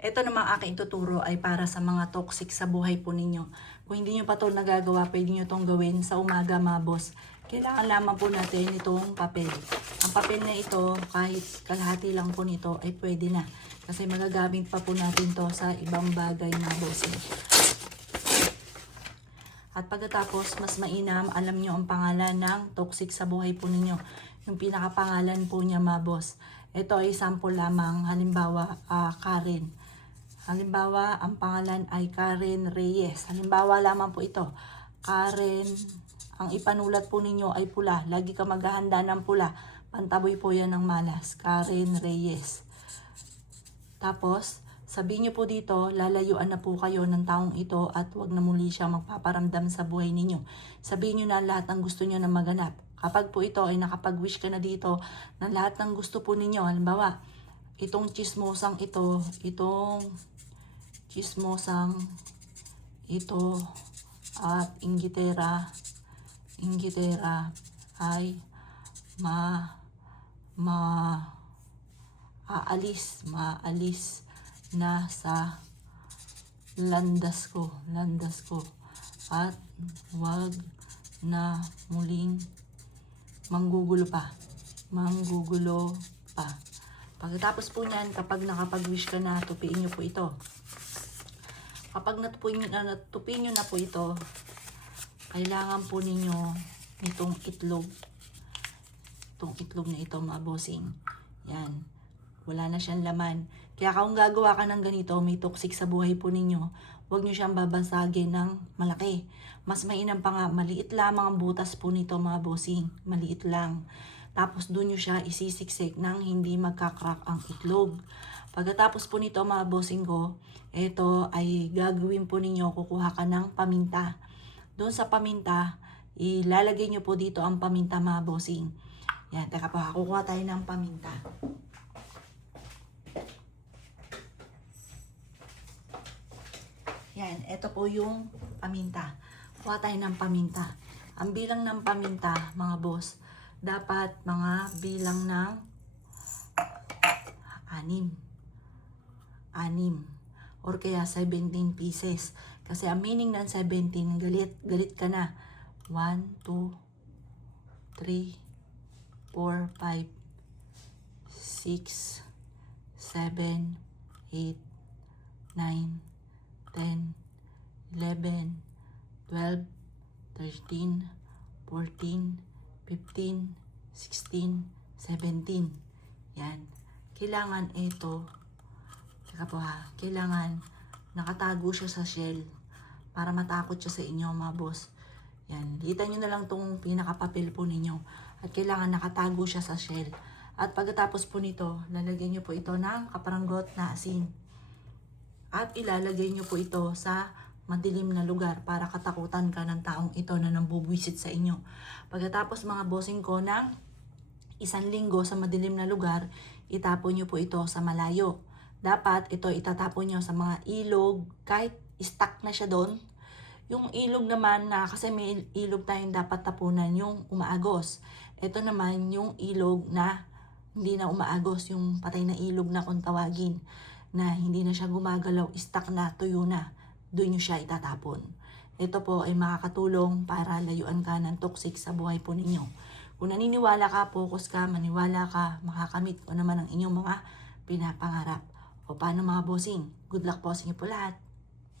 Ito namang aking tuturo ay para sa mga toxic sa buhay po ninyo. Kung hindi nyo pa ito nagagawa, pwede nyo itong gawin sa umaga mga boss. Kailangan lamang po natin itong papel. Ang papel na ito, kahit kalahati lang po nito, ay pwede na. Kasi magagamit pa po natin to sa ibang bagay mga boss. At pagkatapos, mas mainam, alam nyo ang pangalan ng toxic sa buhay po ninyo. Yung pinakapangalan po niya mga boss. Ito ay sample lamang, halimbawa, Karen. Halimbawa, ang pangalan ay Karen Reyes. Halimbawa lamang po ito. Karen, ang ipanulat po ninyo ay pula. Lagi ka maghahanda ng pula. Pantaboy po yan ng malas. Karen Reyes. Tapos, sabihin nyo po dito, lalayuan na po kayo ng taong ito at wag na muli siya magpaparamdam sa buhay ninyo. Sabihin nyo na lahat ng gusto nyo na maganap. Kapag po ito ay nakapag-wish ka na dito na lahat ng gusto po ninyo, halimbawa, itong chismosang ito at inggitera ay maalis na sa landas ko at wag na muling manggugulo pa. Pagkatapos po niyan, kapag nakapag-wish ka na, tupiin nyo po ito. Kapag natupiin nyo na po ito, kailangan po ninyo nitong itlog. Itong itlog na ito, mga bossing. Yan. Wala na siyang laman. Kaya kung gagawa ka ng ganito, may toxic sa buhay po ninyo, huwag nyo siyang babasagin ng malaki. Mas mainam pa nga, maliit lamang ang butas po nito, mga bossing. Maliit lang. Tapos doon nyo siya isisiksik nang hindi magkakrak ang itlog. Pagkatapos po nito, mga bossing ko, ito ay gagawin po ninyo, kukuha ka ng paminta. Doon sa paminta, ilalagay nyo po dito ang paminta, mga bossing. Yan, teka po, kukuha tayo ng paminta. Yan, ito po yung paminta. Kuha tayo ng paminta. Ang bilang ng paminta, mga boss, dapat mga bilang ng 6 or kaya 17 pieces. Kasi ang meaning ng 17, galit ka na. 1, 2, 3, 4, 5, 6, 7, 8, 9, 10, 11, 12, 13, 14, 15, 16, 17. Yan. Kailangan ito, saka po ha, kailangan nakatago siya sa shell para matakot siya sa inyo, mga boss. Yan. Litan nyo na lang itong pinakapapel po ninyo. At kailangan nakatago siya sa shell. At pagkatapos po nito, lalagyan nyo po ito ng kaparanggot na asin. At ilalagay nyo po ito sa madilim na lugar para katakutan ka ng taong ito na nambubwisit sa inyo. Pagkatapos, mga bossing ko, ng 1 linggo sa madilim na lugar, itapon nyo po ito sa malayo. Dapat ito itatapon nyo sa mga ilog, kahit stuck na siya doon. Yung ilog naman na, kasi may ilog tayong dapat tapunan, yung umaagos. Ito naman yung ilog na hindi na umaagos, yung patay na ilog na kung tawagin, na hindi na siya gumagalaw, stuck na, tuyo na. Doon nyo siya itatapon. Ito po ay makakatulong para layuan ka ng toxic sa buhay po ninyo. Kung naniniwala ka, focus ka, maniwala ka, makakamit ko naman ang inyong mga pinapangarap. O paano, mga bossing? Good luck po sa inyo po lahat.